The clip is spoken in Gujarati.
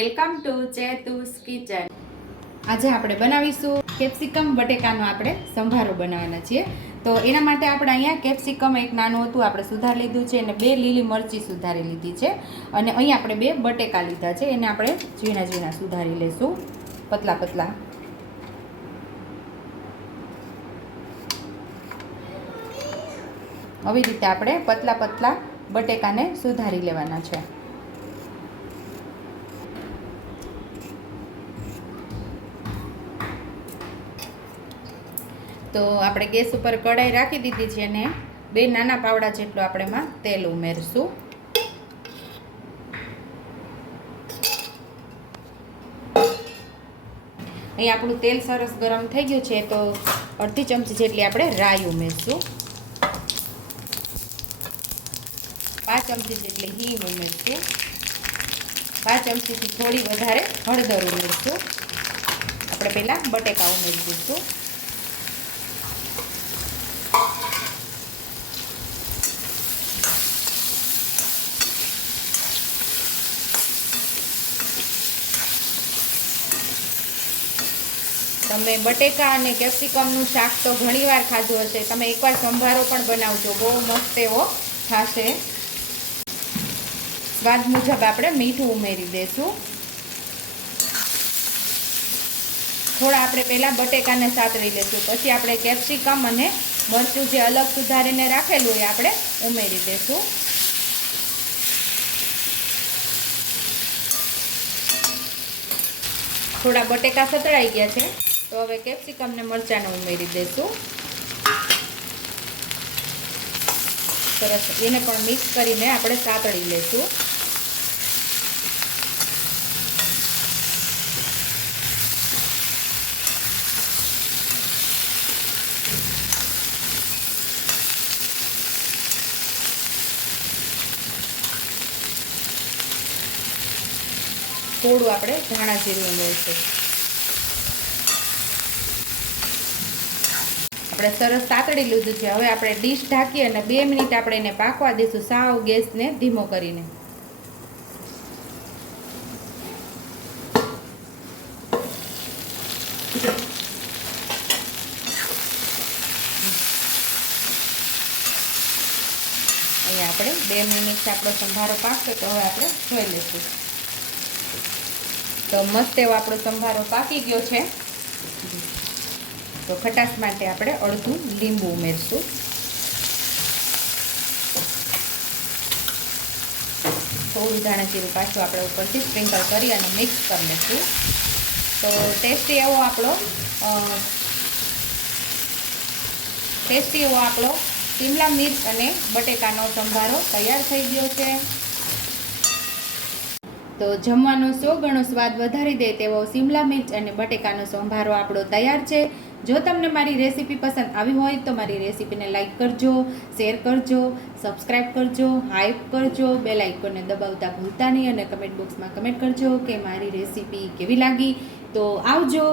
Welcome to ચેતુસ kitchen. આજે આપણે બનાવીશું કેપ્સિકમ બટેકાનો આપણે સંભારો બનાવવાના છીએ। તો એના માટે આપણે અહીંયા કેપ્સિકમ એક નાનું હતું આપણે સુધારી લીધું છે અને 2 લીલી મરચી સુધારી લીધી છે અને અહીંયા આપણે 2 બટેકા લીધા છે, એને આપણે ઝીણા ઝીણા સુધારી લેશું, પતલા પતલા। આવી રીતે આપણે પતલા પતલા બટેકાને સુધારી લેવાના છે। તો આપણે ગેસ ઉપર કઢાઈ રાખી દીધી છે અને 2 નાના પાવડા જેટલું આપણે એમાં તેલ ઉમેરશું। અહીં આપણું તેલ સરસ ગરમ થઈ ગયું છે તો અડધી ચમચી જેટલી આપણે રાઈ ઉમેરશું, 5 ચમચી જેટલી હિંગ ઉમેરશું, 5 ચમચીથી થોડી વધારે હળદર ઉમેરશું। આપણે પહેલાં બટેકા ઉમેરી દઈશું। તમે બટેકા અને કેપ્સિકમનું શાક તો ઘણીવાર ખાધું હશે, તમે એકવાર સંભારો પણ બનાવજો, બહુ મસ્ત એવો થશે। સ્વાદ મુજબ આપણે મીઠું ઉમેરી દઈશું। થોડા આપણે પહેલાં બટેકાને સાતળી લઈશું, પછી આપણે કેપ્સિકમ અને મરચું જે અલગ સુધારીને રાખેલું એ આપણે ઉમેરી દઈશું। થોડા બટેકા સતળાઈ ગયા છે તો હવે કેપ્સિકમ ને મરચાંને ઉમેરી દઈશું। સરસ એને પણ મિક્સ કરીને આપણે સાતળી લઈશું। થોડું આપણે ધાણા જીરું ઉમેરીશું। આપણે સરસ સાતળી લીધું છે, હવે આપણે ડીશ ઢાંકી અને 2 મિનિટ આપણે એને પાકવા દઈશું, સાવ ગેસને ધીમો કરીને। અહીંયા આપણે 2 મિનિટ આપણો સંભારો પાકશે તો હવે આપણે જોઈ લઈશું। તો મસ્ત એવો આપણો સંભારો પાકી ગયો છે। તો ખટાશ માટે આપણે અડધું લીંબુ ઉમેરશું, થોડું ધાણા જીરું પાછું આપણે ઉપરથી સ્પ્રિંકલ કરી અને મિક્સ કરી લઈશું। તો ટેસ્ટી એવો આપણો શિમલા મિર્ચ અને બટેકાનો સંભારો તૈયાર થઈ ગયો છે। તો જમવાનો 100 ગણો સ્વાદ વધારી દે તેવો શિમલા મિર્ચ અને બટેકાનો સંભારો આપણો તૈયાર છે। જો તમને મારી રેસીપી પસંદ આવી હોય તો મારી રેસીપીને લાઈક કરજો, શેર કરજો, સબસ્ક્રાઈબ કરજો, હાઈપ કરજો, બેલ આઇકોનને દબાવતા ભૂલતા નહીં અને કમેન્ટ બોક્સમાં કમેન્ટ કરજો કે મારી રેસીપી કેવી લાગી। તો આવજો।